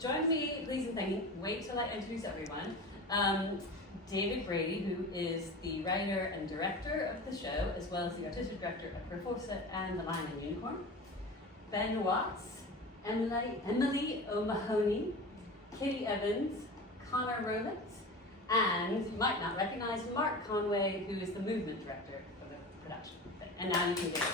Join me, please and thank you. Wait till I introduce everyone. David Brady, who is the writer and director of the show, as well as the artistic director of Proforca and The Lion and Unicorn. Ben Watts, Emily O'Mahony, Kitty Evans, Conor Rowlett, and you might not recognize Mark Conway, who is the movement director for the production. And now you can get it.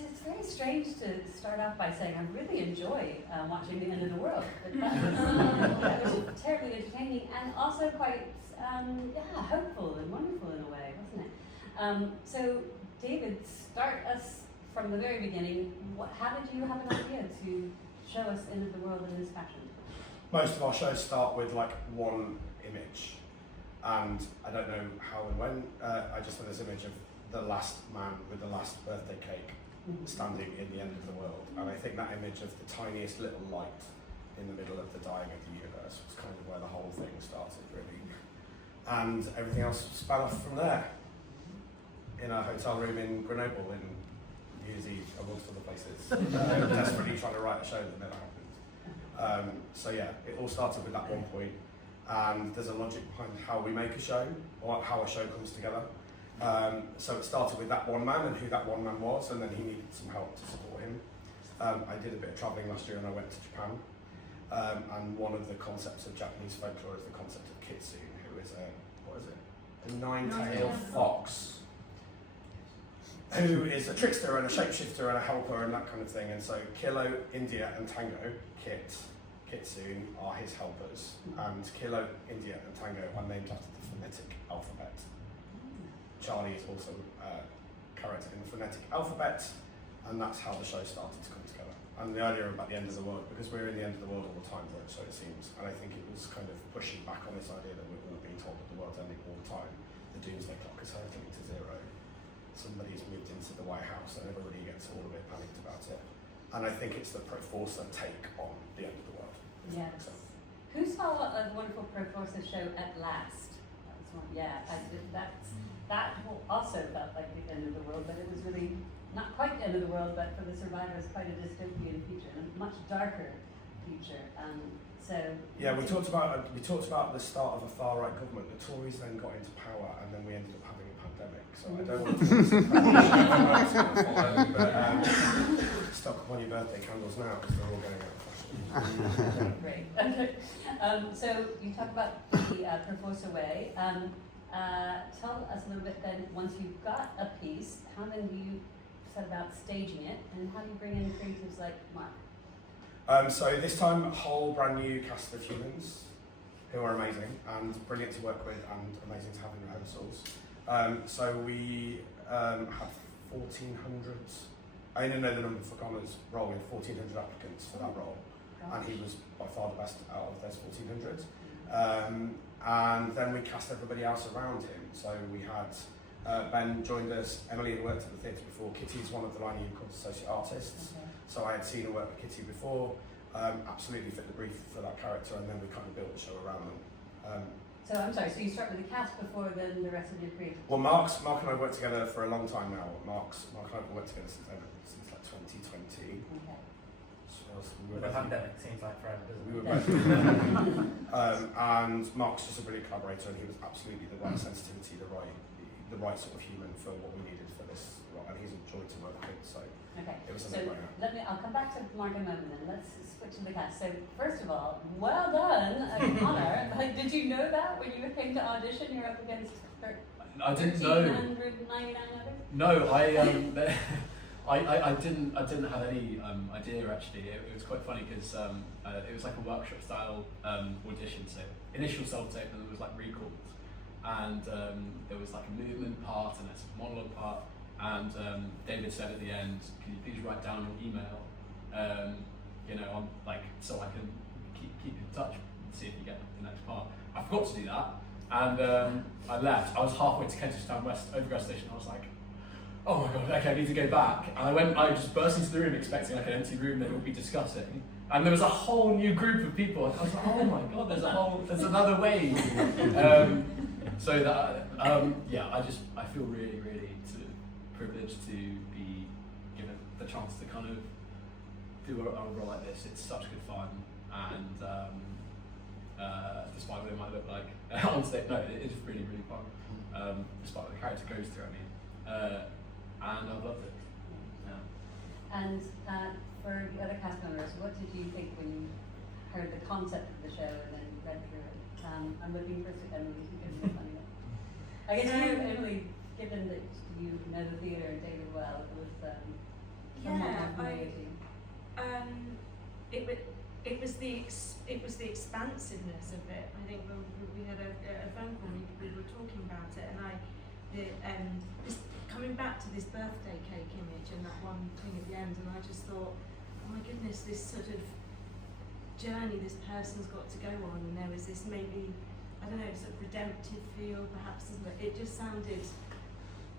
It's very strange to start off by saying I really enjoy watching The End of the World. But that was terribly entertaining and also quite hopeful and wonderful in a way, wasn't it? So David, start us from the very beginning. How did you have an idea to show us End of the World in this fashion? Most of our shows start with like one image, and I don't know how and when. I just had this image of the last man with the last birthday cake standing in the end of the world, and I think that image of the tiniest little light in the middle of the dying of the universe was kind of where the whole thing started, really, and everything else span off from there. In a hotel room in Grenoble in New Year's Eve, amongst other places, desperately trying to write a show that never happened. So yeah, it all started with that one point, and there's a logic behind how we make a show, or how a show comes together. So it started with that one man and who that one man was, and then he needed some help to support him. I did a bit of travelling last year and I went to Japan, and one of the concepts of Japanese folklore is the concept of kitsune, who is a nine-tailed fox, who is a trickster and a shapeshifter and a helper and that kind of thing. And so Kilo, India and Tango, Kitsune, are his helpers, and Kilo, India and Tango are named after the phonetic alphabet. Charlie is also a character in the phonetic alphabet, and that's how the show started to come together. And the idea about the end of the world, because we're in the end of the world all the time, so it seems, and I think it was kind of pushing back on this idea that we're all being told that the world's ending all the time. The doomsday clock is hurtling to zero. Somebody's moved into the White House and everybody gets all a bit panicked about it. And I think it's the Proforca take on the end of the world. Yes. So. Who saw a wonderful Proforca show at last? That was one. Yeah, that also felt like the end of the world, but it was really not quite the end of the world, but for the survivors, quite a dystopian future, and a much darker future. Yeah, we talked about the start of a far right government. The Tories then got into power, and then we ended up having a pandemic. So I don't want to but stock up on your birthday candles now because they're all going out of fashion. Great. Okay. So you talk about the Proforca way. Tell us a little bit then, once you've got a piece, how then do you set about staging it, and how do you bring in creatives like Mark? So this time, a whole brand new cast of humans who are amazing and brilliant to work with and amazing to have in rehearsals. So we had 1,400, I didn't know the number for Conor's role, we had 1,400 applicants for that role, and he was by far the best out of those 1,400. And then we cast everybody else around him. So we had Ben joined us, Emily had worked at the theatre before, Kitty's one of the Lion and Unicorn's associate artists. Okay. So I had seen her work with Kitty before, absolutely fit the brief for that character, and then we kind of built the show around them. So I'm sorry, so you start with the cast before then the rest of your creative? Well, Mark and I worked together for a long time now. Mark and I have worked together since like 2020. Okay. The pandemic seems like forever, doesn't it? We were both and Mark's just a brilliant collaborator, and he was absolutely the right sensitivity, the right sort of human for what we needed for this role, and he's enjoyed to work with, so okay. It was a so no-brainer. I'll come back to Mark in a moment then. Let's switch to the cast. So first of all, well done, Conor. Like, did you know that when you came to audition, you're up against I didn't know. 1,399 others? No, I didn't have any idea actually. It was quite funny because it was like a workshop style audition. So initial self-tape, and there was like recalls, and there was like a movement part and a monologue part. And David said at the end, "Can you please write down your email? I'm like so I can keep in touch and see if you get the next part." I forgot to do that, and I left. I was halfway to Kentish Town West Overground Station. I was like, oh my god, okay, I need to go back. And I just burst into the room expecting like an empty room that we'll be discussing. And there was a whole new group of people. I was like, oh my god, there's another way. So that, I feel really, really privileged to be given the chance to kind of do a role like this. It's such good fun, and despite what it might look like on stage, no, it is really, really fun. Despite what the character goes through, I mean, and I've loved it. Yeah. And for the other cast members, what did you think when you heard the concept of the show and then read through it? I'm looking for Emily to give me a funny one. I guess you, Emily, given that you know the theatre and David well, it was somewhat more familiar to you. It was the expansiveness of it. I think when we had a phone call, we were talking about it, and this coming back to this birthday cake image and that one thing at the end, and I just thought, oh my goodness, this sort of journey this person's got to go on, and there was this maybe, I don't know, sort of redemptive feel perhaps, isn't it? It just sounded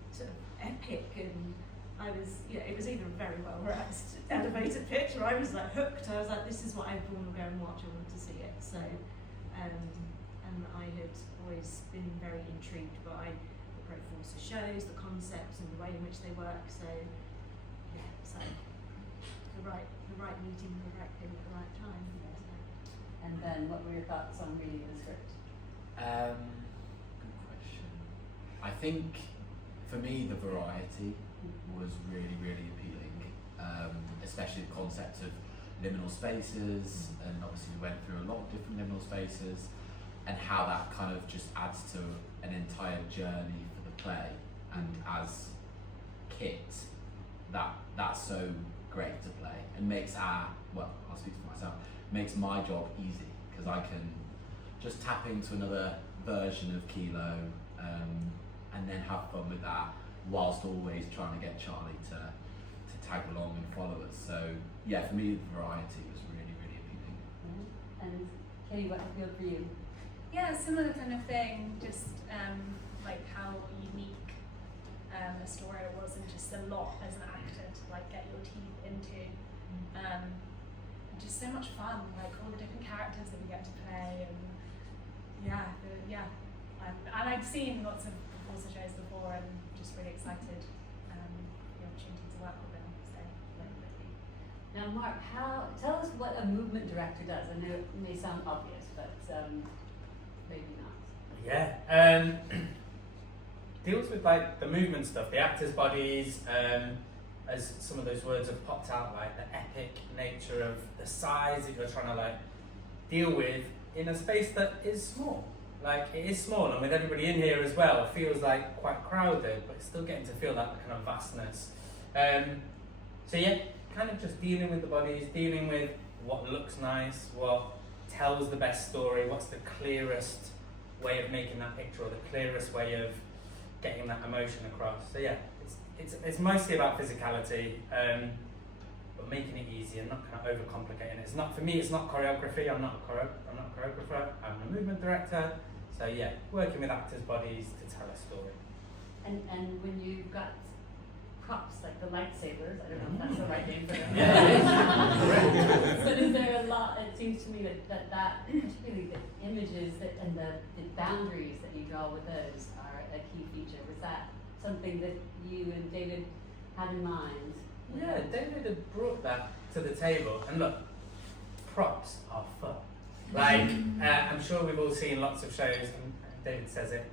sort of epic, and it was even a very well rehearsed elevator pitch where I was like hooked. I was like, this is what everyone will go and watch. I want to see it. So, and I had always been very intrigued by the Proforca shows, the concepts, and the way in which they work. So, yeah, so the right meeting, the right thing at the right time. So. And then, what were your thoughts on reading the script? Good question. I think for me the variety was really, really appealing, especially the concept of liminal spaces, and obviously we went through a lot of different liminal spaces, and how that kind of just adds to an entire journey for the play. And as Kit, that's so great to play, and makes I'll speak for myself, makes my job easy, because I can just tap into another version of Kilo, and then have fun with that, whilst always trying to get Charlie to tag along and follow us. So yeah, for me the variety was really, really appealing. And Katie, what appealed for you? Yeah, similar kind of thing, just like how unique a story it was, and just a lot as an actor to like get your teeth into. Just so much fun, like all the different characters that we get to play, and and I'd seen lots of Proforca shows before, and just really excited the opportunity to work with them. So Now, Mark, tell us what a movement director does. I know it may sound obvious, but maybe not. Yeah, deals with like the movement stuff, the actors' bodies, as some of those words have popped out, like the epic nature of the size that you're trying to like deal with in a space that is small. Like it is small, and with everybody in here as well, it feels like quite crowded, but it's still getting to feel that kind of vastness. So yeah, kind of just dealing with the bodies, dealing with what looks nice, what tells the best story, what's the clearest way of making that picture, or the clearest way of getting that emotion across. So yeah, it's mostly about physicality, but making it easy and not kind of overcomplicating it. It's not, for me, it's not choreography. I'm not a choreographer. I'm a movement director. So yeah, working with actors' bodies to tell a story. And when you got props like the lightsabers, I don't know if that's the right name for them. Yeah. So is there a lot? It seems to me that particularly the images and the boundaries that you draw with those are a key feature. Was that something that you and David had in mind? Yeah, David had brought that to the table, and look, props are fun. Like, I'm sure we've all seen lots of shows, and David says it,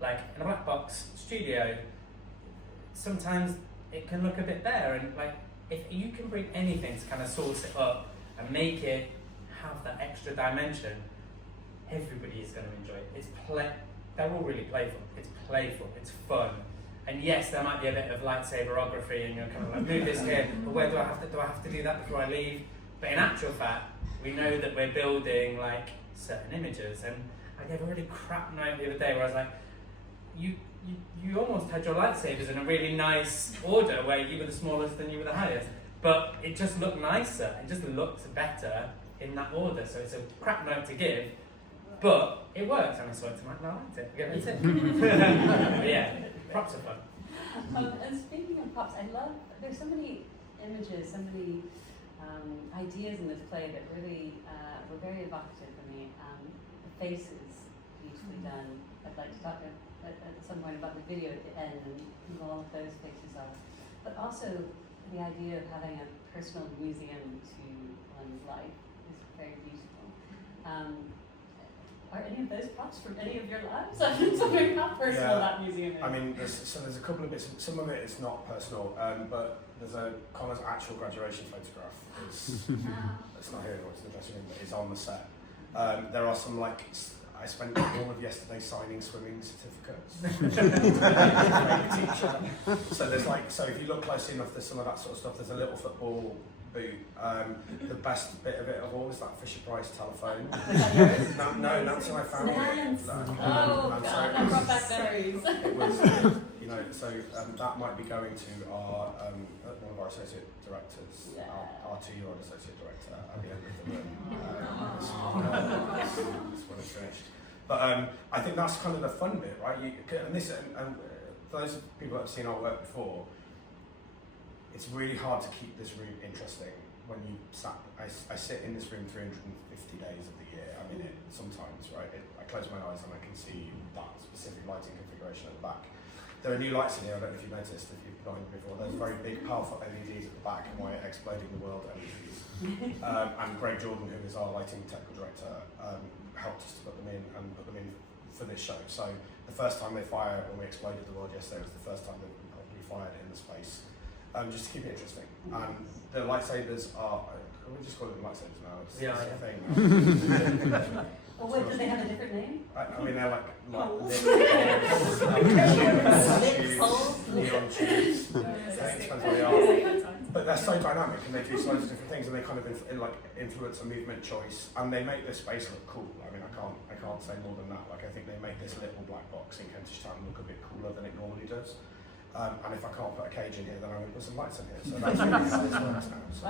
like in a black box studio, sometimes it can look a bit bare, and like, if you can bring anything to kind of sauce it up and make it have that extra dimension, everybody is going to enjoy it. They're all really playful. It's playful, it's fun. And yes, there might be a bit of lightsaberography, and you're kind of like, move this here, but where do I have to do that before I leave? But in actual fact, we know that we're building like certain images, and I gave a really crap night the other day where I was like, you almost had your lightsabers in a really nice order where you were the smallest and you were the highest, but it just looked nicer, it just looked better in that order. So it's a crap note to give, but it worked, and I saw it tonight and I liked it. Get it in. But yeah, props are fun. And speaking of props, there's so many images, so many ideas in this play that really were very evocative for me. The faces beautifully done. I'd like to talk at some point about the video at the end and who all of those faces are. But also the idea of having a personal museum to one's life is very beautiful. Are any of those props from any of your lives? I mean, something not personal that museum is. I mean, there's a couple of bits. Some of it is not personal, but there's Conor's actual graduation photograph. It's not here. It's in the dressing room, but it's on the set. There are some I spent all of yesterday signing swimming certificates. So there's so if you look closely enough, there's some of that sort of stuff. There's a little football boot. The best bit of it of all is that Fisher-Price telephone. No, Nancy and I found it. Oh God, that brought back memories. It was, so that might be going to our one of our associate directors, our 2-year-old associate director at the end of the room. When it's finished. But I think that's kind of the fun bit, right? And those people that have seen our work before, it's really hard to keep this room interesting when you I sit in this room 350 days of the year. I'm in it sometimes, right? I close my eyes and I can see that specific lighting configuration at the back. There are new lights in here, I don't know if you've noticed, if you've gone in before. There's very big, powerful LEDs at the back, and why exploding the world LEDs. And Greg Jordan, who is our lighting technical director, helped us to put them in for this show. So the first time they fired, when we exploded the world yesterday, was the first time they've been properly fired in the space. Just to keep it interesting. The lightsabers are, we just call them lightsabers now, it's a thing. Well, do they have a different name? I mean, they're like neon tubes. Depends what they are. But they're so dynamic and they do so many different things, and they kind of influence a movement choice, and they make this space look cool. I mean, I can't say more than that. I think they make this little black box in Kentish Town look a bit cooler than it normally does. And if I can't put a cage in here, then I'm going to put some lights in here. So that's really how this works now. So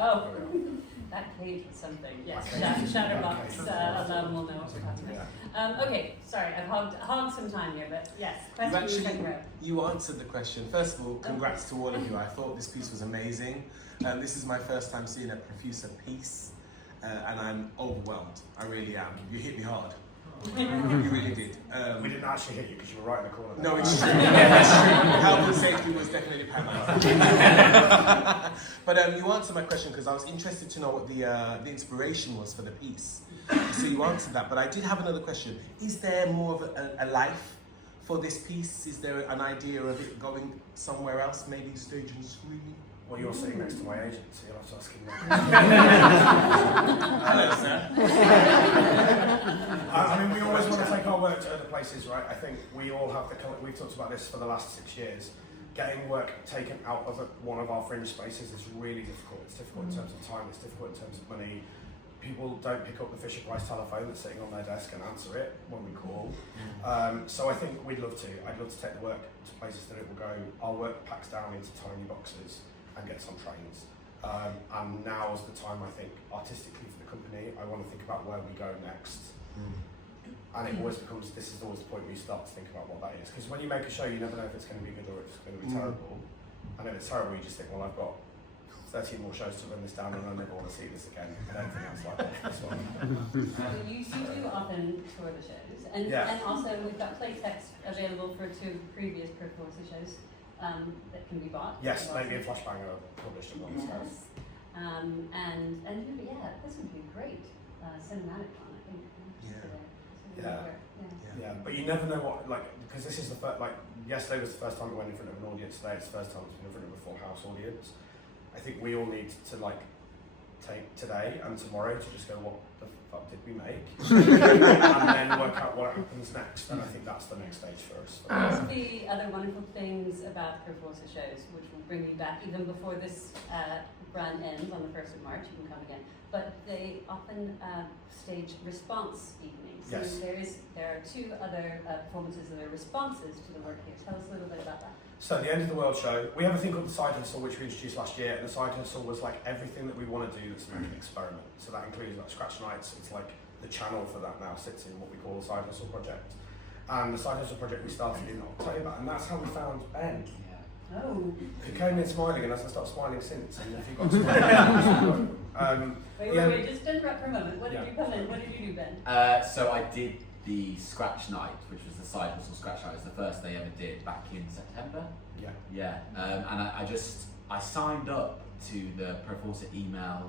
that cage was something. Yes, Shatterbox alum will know what we're talking about. Okay, sorry, I've hogged some time here, but yes, question you answered the question. First of all, congrats to all of you. I thought this piece was amazing. This is my first time seeing a Proforca piece, and I'm overwhelmed. I really am. You hit me hard. You really did. We didn't actually hit you because you were right in the corner. No, it's true. Yeah, that's true. Health and safety was definitely paramount. But you answered my question because I was interested to know what the inspiration was for the piece. So you answered that. But I did have another question. Is there more of a life for this piece? Is there an idea of it going somewhere else, maybe stage and screen? Well, you're sitting next to my agent, so you'll have to ask him that. Hello, sir. I mean, we always want to take our work to other places, right? I think we all have we've talked about this for the last 6 years. Getting work taken out of one of our fringe spaces is really difficult. It's difficult in terms of time, it's difficult in terms of money. People don't pick up the Fisher-Price telephone that's sitting on their desk and answer it when we call. So I think we'd love to. I'd love to take the work to places that it will go. Our work packs down into tiny boxes and gets on trains. And now is the time, I think, artistically for the company, I want to think about where we go next. And it always becomes, this is always the point where you start to think about what that is. Because when you make a show, you never know if it's going to be good or if it's going to be terrible. And if it's terrible, you just think, well, I've got 13 more shows to run this down and I never want to see this again. I don't think that's like this one. You do often tour the shows. And also we've got play text available for 2 previous Proforca shows that can be bought. Yes, maybe a Flashbang are published on this house. And this would be great cinematic one, I think. Yeah, but you never know what, because this is the first, yesterday was the first time it went in front of an audience, today it's the first time it's been in front of a full house audience. I think we all need to take today and tomorrow to just go, what the fuck did we make? And then work out what happens next, and I think that's the next stage for us. One of the other wonderful things about Proforca shows, which will bring you back even before this run ends on the 1st of March, you can come again, but they often stage response evenings. Yes. There are 2 other performances that are responses to the work here. Tell us a little bit about that. So the End of the World show, we have a thing called the Side Hustle, which we introduced last year, and the Side Hustle was like everything that we want to do that's like an experiment. So that includes like Scratch Nights, it's like the channel for that now sits in what we call the Side Hustle project. And the Side Hustle project we started in October, and that's how we found Ben. Oh. He came in smiling, and as I stopped smiling since, and if you got smiling, wait, just interrupt for a moment. What did you come in? What did you do, Ben? So I did the Scratch Night, which was the side hustle Scratch Night, was the first they ever did back in September. Yeah. Yeah, and I signed up to the Proforca email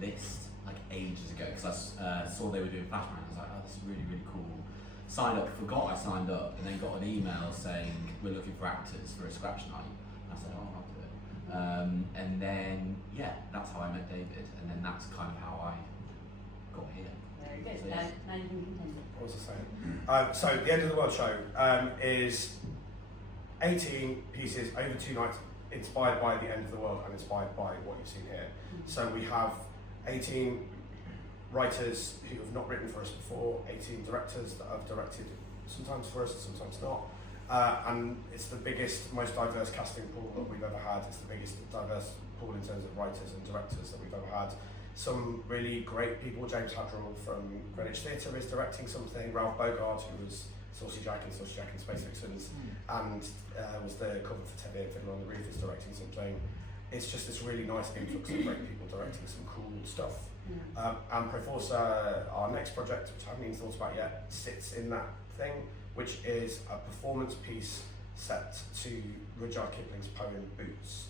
list like ages ago because I saw they were doing Flashman. I was like, oh, this is really, really cool. Signed up, forgot I signed up, and then got an email saying we're looking for actors for a Scratch Night. And I said, oh, I'll do it. And then that's how I met David, and then that's kind of how I got here. Very good. So, Now, yes. now you can continue. What was I saying? So the End of the World show is 18 pieces over 2 nights, inspired by the end of the world and inspired by what you've seen here. So we have 18 writers who have not written for us before, 18 directors that have directed sometimes for us, sometimes not. And it's the biggest, most diverse casting pool that we've ever had. It's the biggest diverse pool in terms of writers and directors that we've ever had. Some really great people. James Hadrill from Greenwich Theatre is directing something. Ralph Bogart, who was Saucy Jack and Space Vixens, and was the cover for Terri Fiddler on the Roof, is directing something. It's just this really nice influx of great people directing some cool stuff. And Proforca, our next project, which I haven't even thought about yet, sits in that thing, which is a performance piece set to Rudyard Kipling's poem Boots,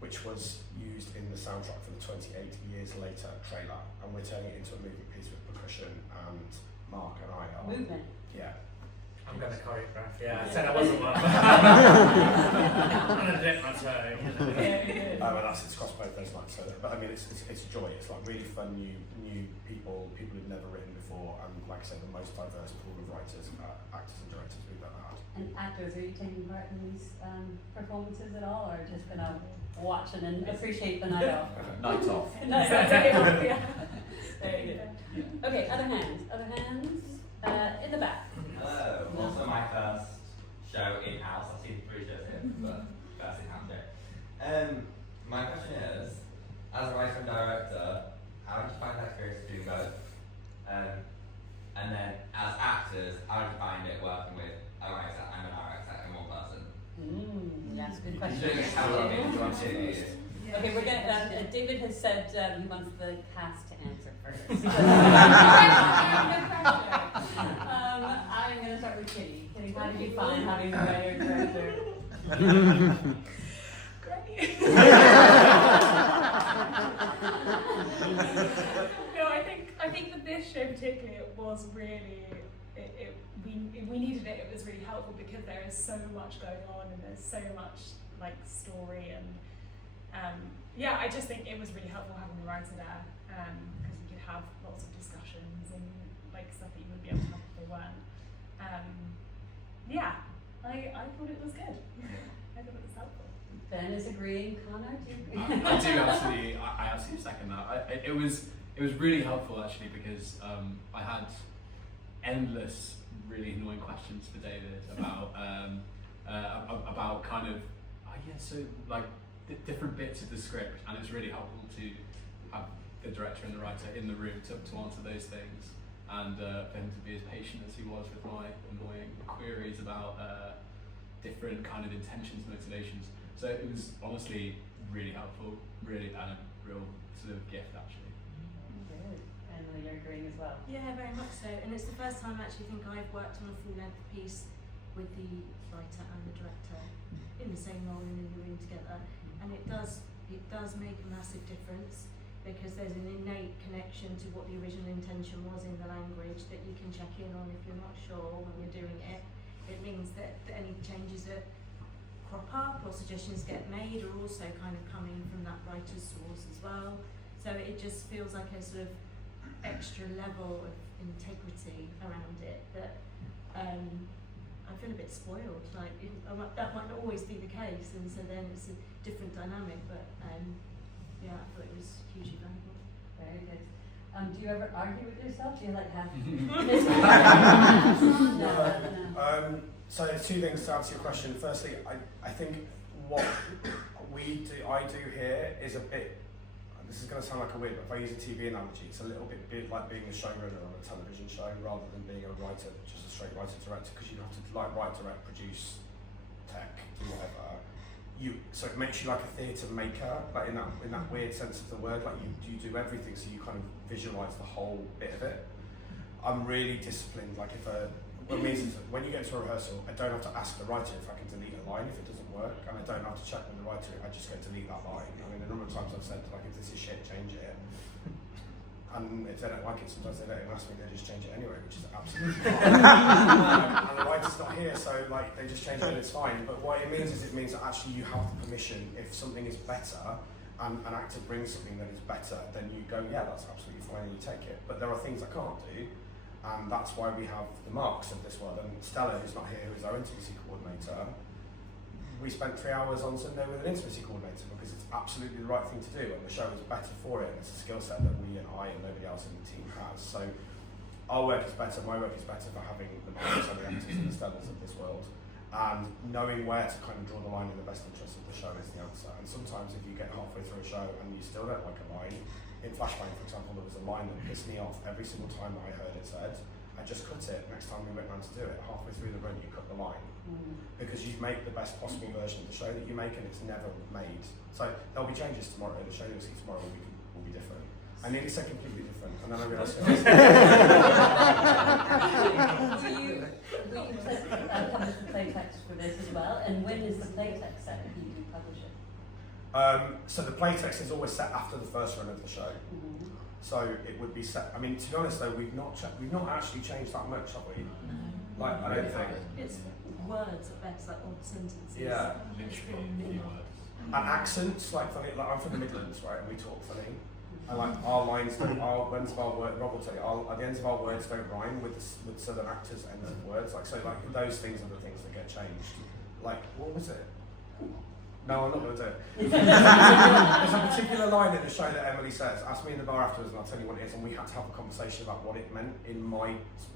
which was used in the soundtrack for the 28 Years Later trailer, and we're turning it into a movement piece with percussion, and Mark and I are... Movement. Yeah. I'm going to choreograph. Yeah, I said I wasn't one. I'm going to dip my toe. Well, it's crossed both those lines. So, but I mean, it's joy. It's like really fun, new people who've never written before, and like I said, the most diverse pool of writers, actors, and directors we've ever had. And actors, are you taking part in these performances at all, or just gonna watch and appreciate the night off? Night off. Night off. Yeah. Very good. Okay, other hands. In the back. Hello. Also my first show in-house. I've seen 3 shows here, but first in-house show. My question is, as a writer and director, how did you find that experience doing both? And then as actors, how did you find it working with a writer and a director in one person? That's a good You question. don't tell me what you want to do. Okay, we're gonna. David has said he wants the cast to answer first. I'm gonna start with Kitty. Kitty, how did you find having a writer and director? Great. No, I think for this show particularly, it was really we needed it. It was really helpful because there is so much going on and there's so much like story and I just think it was really helpful having the writer there because we could have lots of discussions and like stuff that you wouldn't be able to have if they weren't. I thought it was good. I thought it was helpful. Ben is agreeing. Connor, do you agree? I absolutely second that. It was really helpful actually because I had endless really annoying questions for David about kind of different bits of the script, and it's really helpful to have the director and the writer in the room to answer those things, and for him to be as patient as he was with my annoying queries about different kind of intentions, motivations. So it was honestly really helpful, really, and a real sort of gift actually. Good. And you're agreeing as well. Yeah, very much so. And it's the first time I actually think I've worked on a full-length piece with the writer and the director in the same role and in the room together. And it does make a massive difference because there's an innate connection to what the original intention was in the language that you can check in on if you're not sure when you're doing it. It means that any changes that crop up or suggestions get made are also kind of coming from that writer's source as well. So it just feels like a sort of extra level of integrity around it that I feel a bit spoiled. Like that might not always be the case, and so then it's a different dynamic. But I thought it was hugely valuable. Very good. Do you ever argue with yourself? Do you like have? No. So there's 2 things to answer your question. Firstly, I think what I do here is a bit. This is going to sound like a weird, but if I use a TV analogy, it's a little bit like being a showrunner on a television show rather than being a writer, just a straight writer-director, because you have to write, direct, produce, tech, do whatever. So it makes you like a theatre maker, like in that weird sense of the word, like you do everything, so you kind of visualise the whole bit of it. I'm really disciplined. Like what it means is that when you get to a rehearsal, I don't have to ask the writer if I can delete a line if it doesn't work, and I don't have to check with the writer. I just go delete that line. I mean, a number of times I've said like, if this is shit, change it. And if they don't like it, sometimes they don't even ask me, they just change it anyway, which is absolutely fine. And the writer's not here, so like they just change it and it's fine. But what it means is it means that actually you have the permission, if something is better and an actor brings something that is better, then you go, yeah, that's absolutely fine, and you take it. But there are things I can't do, and that's why we have the Marks of this world. And Stella, who's not here, who's our intimacy coordinator, we spent 3 hours on Sunday with an intimacy coordinator because it's absolutely the right thing to do, and the show is better for it, and it's a skill set that we and I and nobody else in the team has. So our work is better, my work is better for having the Marks and the actors and the Stellas of this world, and knowing where to kind of draw the line in the best interest of the show is the answer. And sometimes if you get halfway through a show and you still don't like a line, in Flashbang for example, there was a line that pissed me off every single time that I heard it said, I just cut it. Next time we went round to do it, halfway through the run you cut the line. Because you make the best possible version of the show that you make, and it's never made. So there'll be changes tomorrow. The show you'll see tomorrow will be different. I nearly said completely different, and then I realised. Do you publish the playtext for this as well? And when is the playtext set if you do publish it? So the playtext is always set after the first run of the show. So it would be set. I mean, to be honest though, we've not actually changed that much, have we? Like, I don't think. It's words at best, like odd sentences. Yeah. Literally a few words. And accents, like funny. Like I'm from the Midlands, right? And we talk funny. And like our lines, ends of our words. Rob will tell you, the ends of our words don't rhyme with southern actors' ends of words. Like so, like those things are the things that get changed. Like what was it? No, I'm not going to do it. There's a particular line in the show that Emily says, ask me in the bar afterwards and I'll tell you what it is, and we had to have a conversation about what it meant in my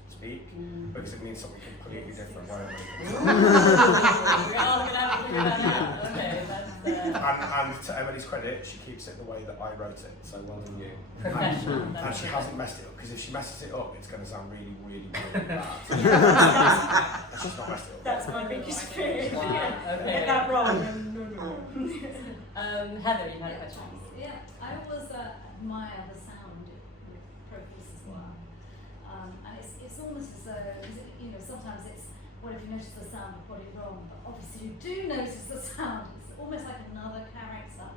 speak, because it means something completely different. We're all going to have to figure that out. Okay, and to Emily's credit, she keeps it the way that I wrote it, so well done you. Professional. And she hasn't messed it up, because if she messes it up, it's going to sound really, really, really bad. She's not messed it up. That's my biggest fear. Okay. Get that wrong. Heather, you had a question. Yeah, I always admire the sound with Proforca as well. And it's almost as though, you know, sometimes it's, what if you notice the sound, what is wrong? But obviously you do notice the sound. It's almost like another character.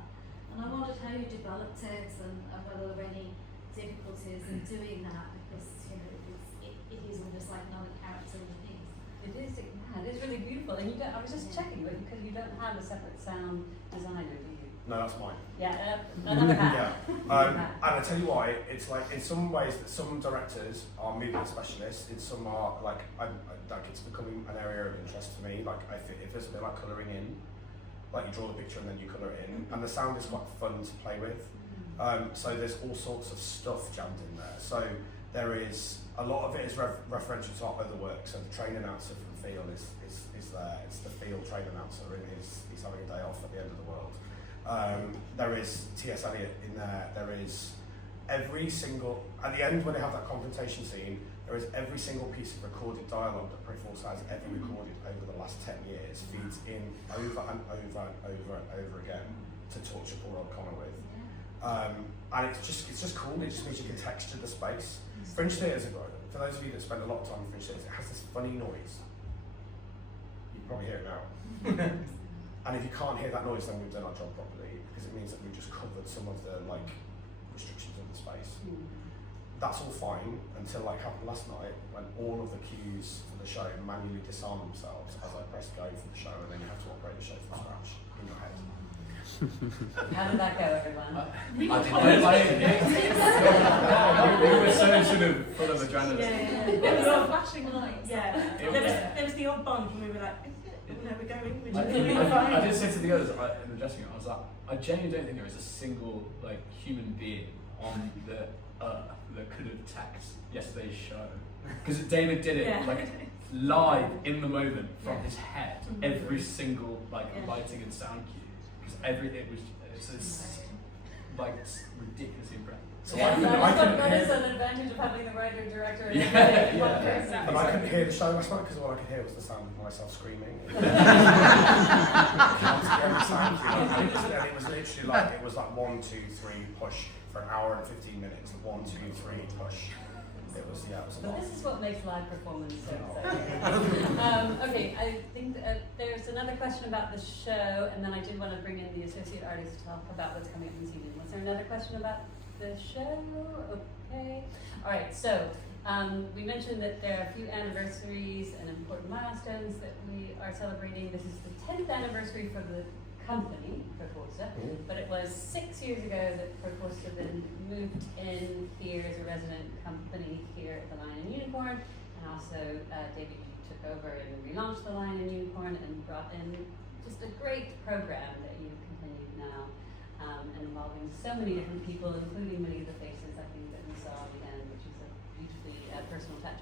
And I wondered how you developed it and whether there were any difficulties in doing that, because, you know, it is almost like another character in the piece. It is really beautiful. And I was just checking, but because you don't have a separate sound designer, do you? No, that's mine. Yeah, another hat. And I tell you why, it's like in some ways that some directors are movement specialists, in some are like, like it's becoming an area of interest to me. Like if there's a bit like colouring in, like you draw the picture and then you colour it in, and the sound is quite fun to play with. So there's all sorts of stuff jammed in there. So there is, a lot of it is referential to other work. So the train announcer from Field is there. It's the Field train announcer, and he's having a day off at the end of the world. There is T.S. Eliot in there. There is every single, at the end when they have that confrontation scene, there is every single piece of recorded dialogue that Proforca has ever recorded over the last 10 years feeds in over and over and over and over again to torture poor old Conor with. And it's just cool. It just means you can texture the space. Fringe Theatre is a great. For those of you that spend a lot of time in Fringe Theatre, it has this funny noise. You can probably hear it now. And if you can't hear that noise, then we've done our job properly, because it means that we've just covered some of the restrictions of the space. That's all fine until happened last night, when all of the cues for the show manually disarm themselves as I press go for the show, and then you have to operate the show from scratch in your head. How did that go, everyone? We were so sort of full of adrenaline. There was a flashing light. Yeah. There was the odd bump, and we were like, where we're going. I did say to the others in the dressing room, I was like, I genuinely don't think there is a single human being on the earth that could have tacked yesterday's show, because David did it live in the moment from his head, every single lighting and sound cue, because it's ridiculously impressive. So I couldn't hear. An advantage of having the writer and director. And I couldn't hear the show last night because all I could hear was the sound of myself screaming. And it was literally it was 1, 2, 3, push for an hour and 15 minutes. 1, 2, 3, push. It was a But lot. this is what makes live performance so exciting. Okay, I think there's another question about the show, and then I did want to bring in the associate artist to talk about what's coming up in season. Was there another question about the show? Okay. All right, so we mentioned that there are a few anniversaries and important milestones that we are celebrating. This is the 10th anniversary for the company, Proforca, but it was 6 years ago that Proforca then moved in here as a resident company here at the Lion and Unicorn, and also David took over and relaunched the Lion and Unicorn and brought in just a great program that you've continued now, and involving so many different people, including many of the faces I think that we saw at the end, which is a beautifully personal touch.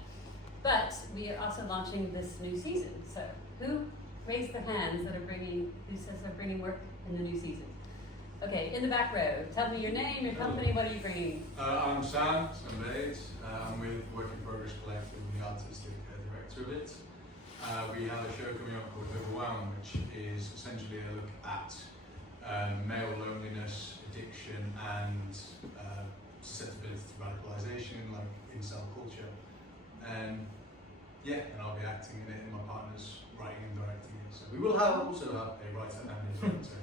But we are also launching this new season, so who raise their hands that are bringing, who says they're bringing work in the new season? Okay, in the back row, tell me your name, your company, what are you bringing? I'm Sam Bates. I'm with Work in Progress Collective, the artistic director of it. We have a show coming up called Overwhelm, which is essentially a look at male loneliness, addiction, and susceptibility to radicalisation, like incel culture. And I'll be acting in it, and my partner's writing and directing it. So we will also have a writer and a director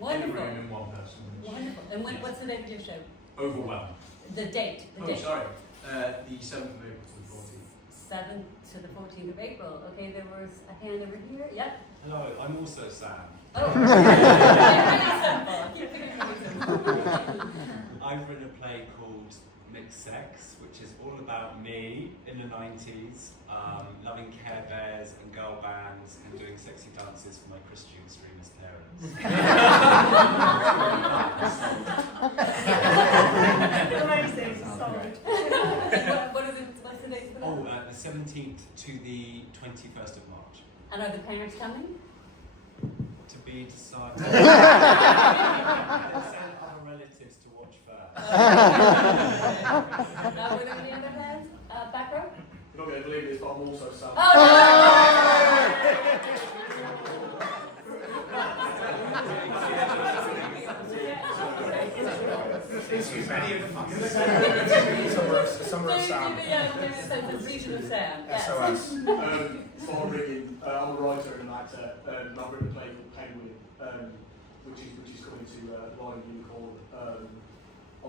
in the room in one person. Wonderful. And what's the date of your show? Overwhelm. The date. Sorry. The 7th of April to the 14th. 7th to the 14th of April. Okay, there was a hand over here. Yep. Hello, I'm also Sam. Oh. I've written a play called Mixed Sex, which is all about me in the 90s, loving Care Bears and girl bands and doing sexy dances for my Christian streamers' parents. What's the date for that? The 17th to the 21st of March. And are the parents coming? To be decided. Let's send our relatives to watch first. Were there any other hands? Back row? You're not going to believe this, but I'm also Sam. Summer of Sam. The season of Sam. SOS. I'm a writer and an actor, and I've written a play called Penguin, which is coming to Lion Unicorn, I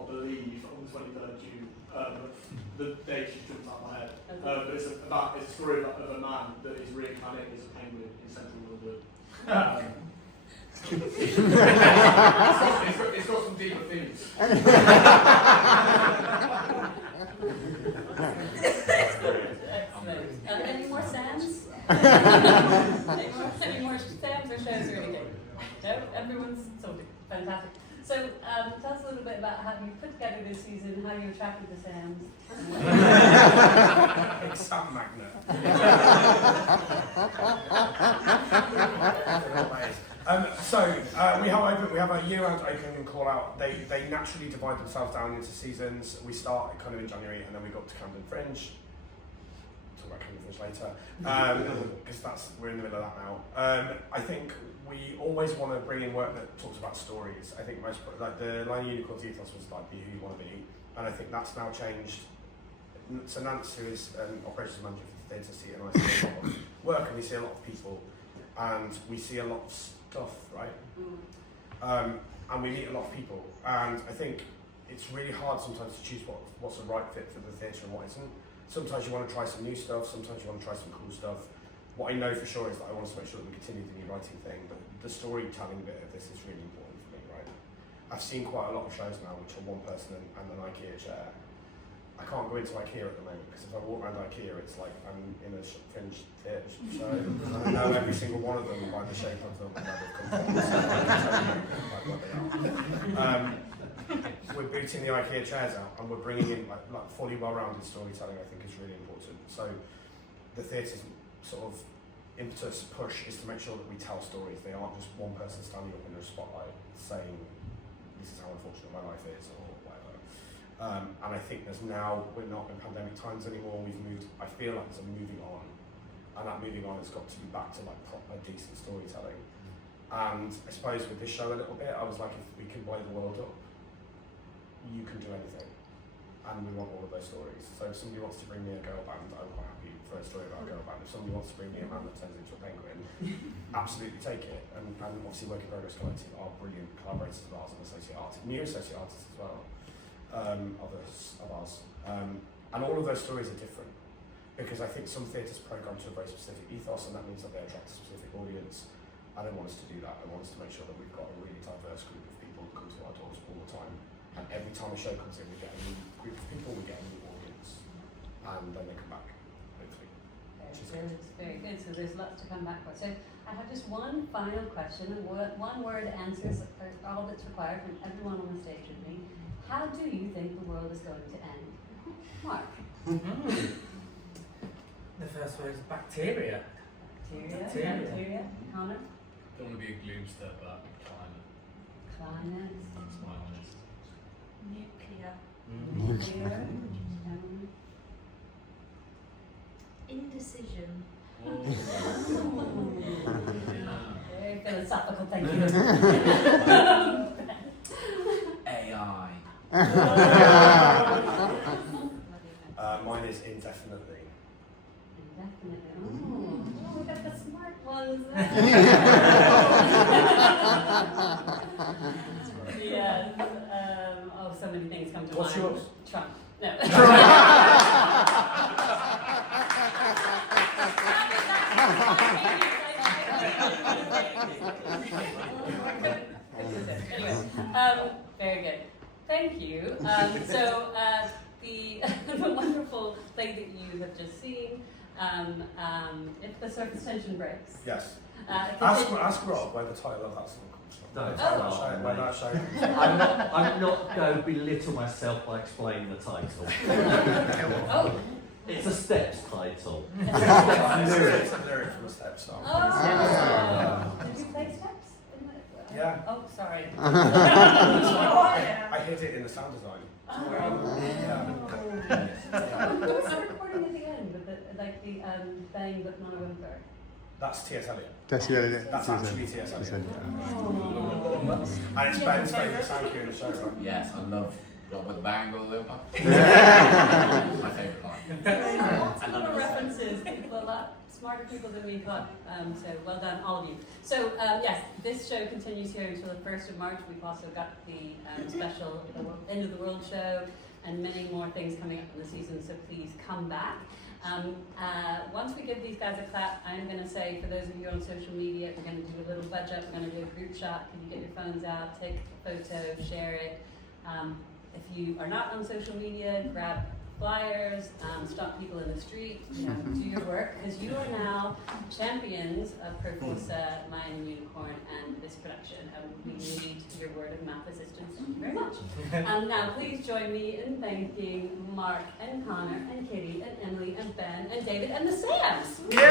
believe, on the 23rd of June. The date just jumped out of my head. But it's a story of a man that is reincarnated as a penguin in central London. It's got some deeper themes. Excellent. Any more Sams? any more Sams or shows or anything? No? Everyone's sorted. Fantastic. So tell us a little bit about how you put together this season, how you attracted the Sams. It's Sam Magnet. We have a year-round open call out. They naturally divide themselves down into seasons. We start kind of in January, and then we go up to Camden Fringe. Talk about Camden Fringe later, because we're in the middle of that now. I think we always want to bring in work that talks about stories. I think most, like the Lion Unicorn ethos was like be who you want to be, and I think that's now changed. So Nance, who is an operations manager for the theatre, and I see a lot of work, and we see a lot of people, and we see a lot of stuff, right? And we meet a lot of people, and I think it's really hard sometimes to choose what's a right fit for the theatre and what isn't. Sometimes you want to try some new stuff, sometimes you want to try some cool stuff. What I know for sure is that I want to make sure that we continue the new writing thing, but the storytelling bit of this is really important for me, right? I've seen quite a lot of shows now which are one person and an IKEA chair. I can't go into IKEA at the moment because if I walk around IKEA, it's like I'm in a Fringe theatre show. I know every single one of them by the shape of them and where they've come from. We're booting the IKEA chairs out and we're bringing in like fully well-rounded storytelling. I think is really important. So the theatre's sort of impetus push is to make sure that we tell stories. They aren't just one person standing up in a spotlight saying, "This is how unfortunate my life is," or whatever. And I think we're not in pandemic times anymore. I feel like there's a moving on, and that moving on has got to be back to like proper decent storytelling. And I suppose with this show a little bit, I was like, if we can blow the world up, you can do anything. and we want all of those stories. So if somebody wants to bring me a girl band, I'm quite happy for a story about a girl band. If somebody wants to bring me a man that turns into a penguin, absolutely take it. And obviously Work in Progress Collective are brilliant collaborators of ours and associate artists, new associate artists as well, of ours. And all of those stories are different, because I think some theatres programme to a very specific ethos, and that means that they attract a specific audience. I don't want us to do that. I want us to make sure that we've got a really diverse group of people who come to our doors all the time. And every time a show comes in, we get a new group of people, we get a new audience. And then they come back, hopefully. Very good. So there's lots to come back for. So I have just one final question, and one word answers are all that's required from everyone on the stage with me. How do you think the world is going to end? Mark? The first word is bacteria. Bacteria. Conor? Don't want to be a gloomster, but climate. That's my honest. Nuclear. Indecision. Very philosophical, thank you. AI. Mine is indefinitely. Indefinitely. Oh, we got the smart ones there. Yes. So many things come to mind. What's yours? Trump. No. Anyway, very good. Thank you. So the wonderful play that you have just seen, if the surface tension breaks. Yes. Ask Rob where the title of that song comes from. No, Where that show. I'm not going to belittle myself by explaining the title. Oh. It's a Steps title. It's a lyric from a Steps song. Oh. Did you play Steps? Yeah. Oh, sorry. I hid it in the sound design. Who was the recording at the end with the bang but not a whimper? That's T.S. Eliot. That's it. That's actually T.S. Eliot. Oh. And it's Ben's favourite sound cue in the show, right? Yes, I love Rob with a Bang all over. My favourite line. Lots of little references. People, a lot smarter people than we thought. So well done, all of you. So yes, this show continues here until the 1st of March. We've also got the special End of the World show and many more things coming up in the season. So please come back. Once we give these guys a clap, I'm going to say, for those of you on social media, we're going to do a little budget. We're going to do a group shot. Can you get your phones out, take a photo, share it. If you are not on social media, grab flyers, stop people in the street, do your work, because you are now champions of Proforca, Lion and Unicorn, and this production. We need your word of mouth assistance. Thank you very much. Now, please join me in thanking Mark and Conor and Kitty and Emily and Ben and David and the Sams. Yeah!